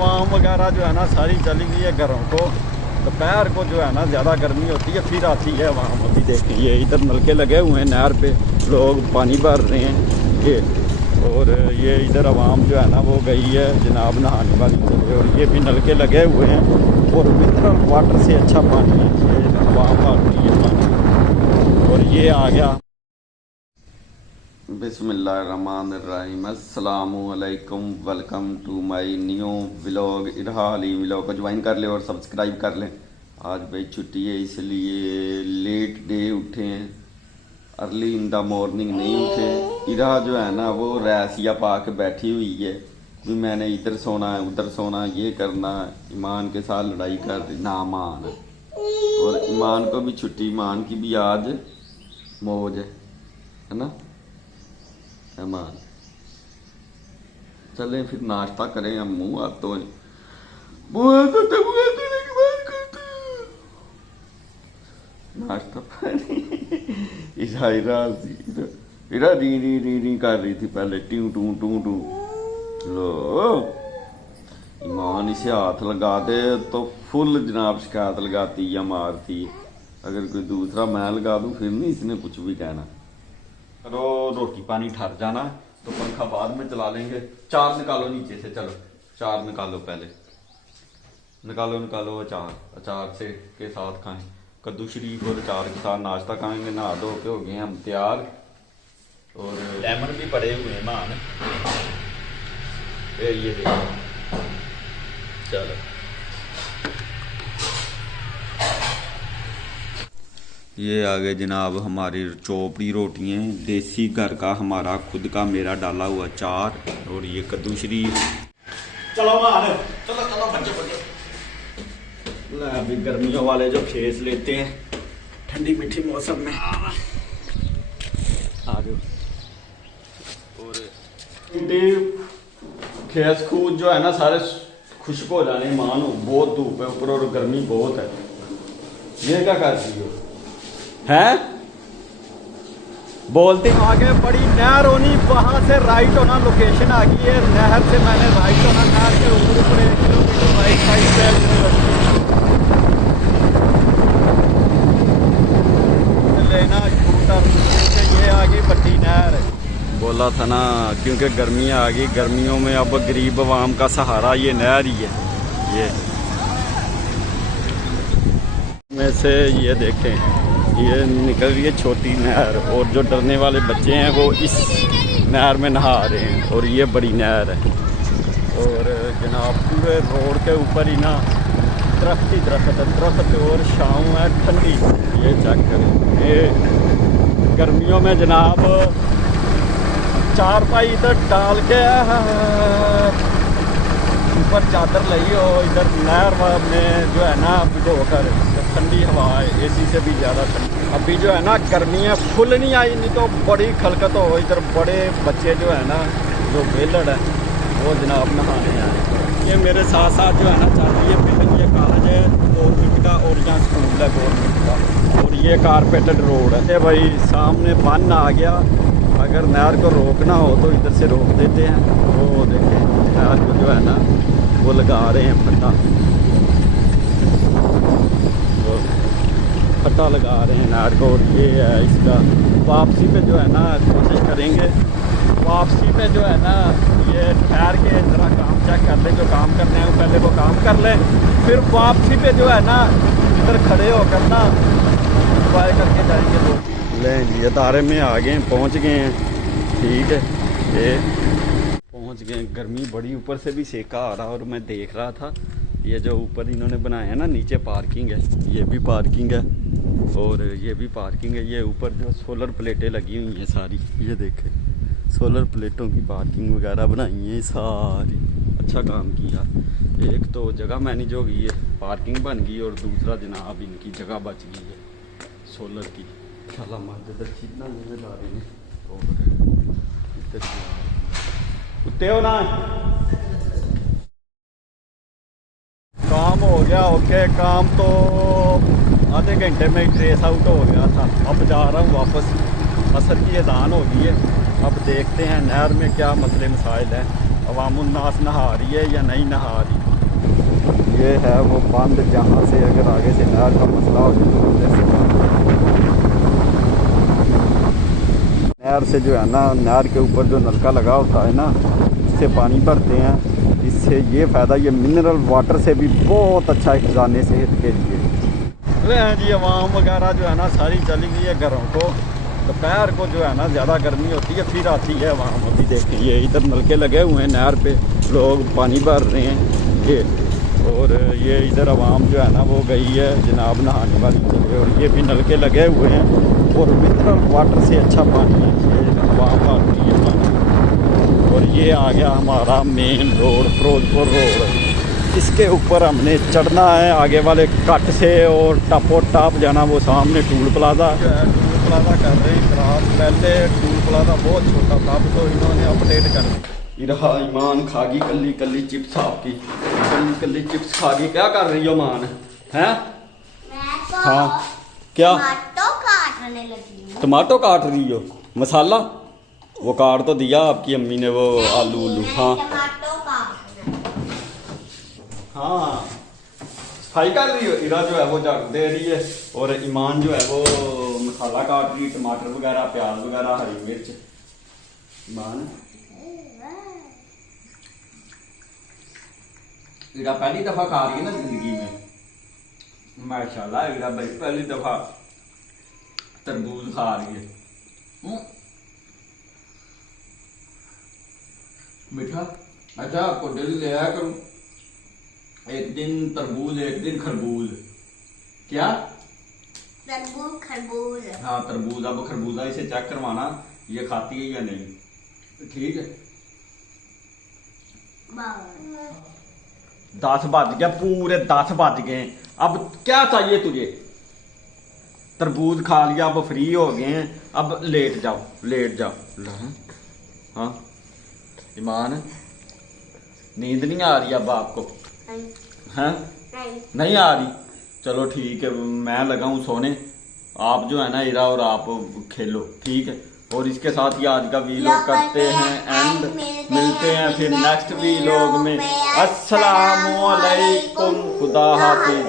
आवाम वगैरह जो है ना सारी चली गई है घरों को। दोपहर को जो है ना ज़्यादा गर्मी होती है, फिर आती है आवाम। अभी देखें ये इधर नलके लगे हुए हैं नहर पे, लोग पानी भर रहे हैं ये। और ये इधर आवाम जो है ना वो गई है जनाब नहाने वाली जगह, और ये भी नलके लगे हुए हैं और मिनरल वाटर से अच्छा पानी है, ये आवाम भर रही है पानी। और ये आ गया। बिस्मिल्लाहिर्रहमानिर्रहीम, अस्सलामुअलैकुम, welcome to my new vlog. इरहाली व्लॉग को ज्वाइन कर लें और सब्सक्राइब कर लें। आज भाई छुट्टी है इसलिए लेट डे उठे हैं, अर्ली इन द मॉर्निंग नहीं उठे। इरा जो है ना वो रैसिया पा के बैठी हुई है कि मैंने इधर सोना है उधर सोना, ये करना। ईमान के साथ लड़ाई कर रही ना मान, और ईमान को भी छुट्टी, ईमान की भी आज मौज है ना ईमान। चलें फिर नाश्ता करें, हम मुँह हाथ धोएं। नाश्ता पानी इरा री कर रही थी पहले, ट्यू टू टू टू। लो ईमान इसे हाथ लगा दे तो फुल जनाब शिकायत लगाती या मारती। अगर कोई दूसरा मैं लगा दूं फिर नहीं इसने कुछ भी कहना। चलो रोटी पानी ठहर जाना तो पंखा बाद में चला लेंगे। चार निकालो नीचे से, चलो चार निकालो, पहले निकालो निकालो। अचार, अचार से के साथ खाएं, कद्दू शरीफ और अचार के साथ नाश्ता खाएंगे। नहा धो के हो गए हम तैयार, और लेमन भी पड़े हुए हैं मान। ये देखो, चलो ये आ गए जनाब हमारी चोपड़ी रोटियाँ, देसी घर का हमारा खुद का मेरा डाला हुआ अचार, और ये कद्दू शरीफ। चलो मान, चलो चलो बच्चे बच्चे। अभी गर्मियों वाले जो खेस लेते हैं ठंडी मीठी मौसम में आ जाओ। और खेस खूद जो है ना सारे खुश्क हो जाने मान, बहुत धूप है ऊपर और गर्मी बहुत है। ये क्या करती हो हैं? बोलते आगे बड़ी नहर होनी, वहां से राइट होना, लोकेशन आ गई है नहर से। मैंने राइट होना, नहर के ऊपर 1 किलोमीटर राइट साइड पे लेना स्कूटर। ये आ गई बड़ी नहर, बोला था ना, क्योंकि गर्मियाँ आ गई। गर्मियों में अब गरीब आवाम का सहारा ये नहर ही है। ये में से ये देखें, ये निकल रही है छोटी नहर, और जो डरने वाले बच्चे हैं वो इस नहर में नहा रहे हैं, और ये बड़ी नहर है। और जनाब पूरे रोड के ऊपर ही ना दरख्त ही दरख्त है, दरख्त, और शाम है ठंडी। ये चेक करें, ये गर्मियों में जनाब चारपाई इधर डाल के ऊपर चादर लगी हो, इधर नहर में जो है ना भिगो कर, ठंडी हवा है, एसी से भी ज़्यादा ठंडी। अभी जो है ना गर्मियाँ फुल नहीं आई, नहीं तो बड़ी खलकत हो। इधर बड़े बच्चे जो है ना, जो बेलड़ है वो जनाब नहाने आए। ये मेरे साथ साथ जो है ना चल रही है बिल्डिंग, ये कॉलेज है गवर्नमेंट का, और यहाँ स्कूल है गवर्नमेंट का, और ये कारपेटेड रोड है। भाई सामने बन आ गया, अगर नहर को रोकना हो तो इधर से रोक देते हैं। वो देखें नहर को जो है ना वो लगा रहे हैं फट्टा, फट्टा लगा रहे हैं नहर को। और ये है इसका वापसी पे जो है ना कोशिश करेंगे, वापसी पे जो है ना ये ठहर के ज़रा काम चेक कर लें, जो काम करने हैं पहले वो काम कर लें, फिर वापसी पे जो है ना इधर खड़े होकर ना बाय करके जाएंगे। तो लें जी अदारे में आ गए, पहुँच गए हैं, ठीक है, ये पहुँच गए। गर्मी बड़ी, ऊपर से भी सेका आ रहा, और मैं देख रहा था ये जो ऊपर इन्होंने बनाया है ना, नीचे पार्किंग है, ये भी पार्किंग है और ये भी पार्किंग है। ये ऊपर जो सोलर प्लेटें लगी हुई हैं सारी, ये देखें सोलर प्लेटों की पार्किंग वगैरह बनाई है सारी। अच्छा काम किया, एक तो जगह मैनेज हो गई है, पार्किंग बन गई, और दूसरा जनाब इनकी जगह बच गई है सोलर की। शाला मदद जितना जिम्मेदारी है। और कुत्ते हो ना, काम हो गया ओके। काम तो आधे घंटे में ट्रेस आउट हो गया था। अब जा रहा हूँ वापस, असर की अजान हो गई है। अब देखते हैं नहर में क्या मसले मसाइल हैं, अवामुन्नास नहा रही है या नहीं नहा रही। ये है वो बंद जहाँ से अगर आगे से नहर का मसला हो जाए तो जैसे नहर से जो है ना, नहर के ऊपर जो नलका लगा होता है ना, इससे पानी भरते हैं। इससे ये फ़ायदा, ये मिनरल वाटर से भी बहुत अच्छा है खजाने सेहत के लिए। जी आवाम वगैरह जो है ना सारी चली गई है घरों को। दोपहर को जो है ना ज़्यादा गर्मी होती है, फिर आती है आवाम। अभी देखें ये इधर नलके लगे हुए हैं नहर पे, लोग पानी भर रहे हैं ये। और ये इधर आवाम जो है ना वो गई है जनाब नहाने वाली जगह, और ये भी नलके लगे हुए हैं और मिनरल वाटर से अच्छा पानी है, ये आवाम भरती है पानी। और ये आ गया हमारा मेन रोड, फिरोजपुर रोड। इसके ऊपर हमने चढ़ना है आगे वाले कट से और टपो टप जाना। वो सामने टूल प्लाजा जो है, टूल प्लाजा कर रहे हैं क्रॉस। पहले टूल प्लाजा बहुत छोटा था, अब तो इन्होंने अपडेट कर दिया। रहा ईमान खागी कल्ली कल्ली चिप्स आपकी, कल्ली कल्ली चिप्स खागी। क्या कर रही हो मान? हैं? हाँ क्या? काटने लगी। टमाटो काट रही हो? मसाला वो काट तो दिया आपकी अम्मी ने, वो आलू उलू। हाँ हाँ सफाई कर रही हो। इरा जो है वो झाड़ू दे रही है और ईमान जो है वो मसाला काट रही है, टमाटर वगैरह, प्याज वगैरह, हरी मिर्च। ईमान इरा पहली दफा खा रही है ना जिंदगी में, माशाल्लाह। इरा भाई पहली दफा तरबूज खा रही है। मीठा अच्छा, आपको डेली ले आया करूं, एक दिन तरबूज एक दिन खरबूज। क्या? तरबूज खरबूज। हाँ तरबूज। अब खरबूजा इसे चेक करवाना ये खाती है या नहीं, ठीक है? 10 बज गया, पूरे 10 बज गए। अब क्या चाहिए तुझे? तरबूज खा लिया, अब फ्री हो गए हैं, अब लेट जाओ, लेट जाओ। हाँ ईमान, नींद नहीं आ रही अब आपको? हैं? नहीं आ रही? चलो ठीक है, मैं लगाऊं सोने, आप जो है ना इरा और आप खेलो, ठीक है? और इसके साथ ही आज का वीलॉग करते हैं एंड मिलते हैं फिर नेक्स्ट वीलॉग में। अस्सलामुअलैकुम, खुदा हाफिज।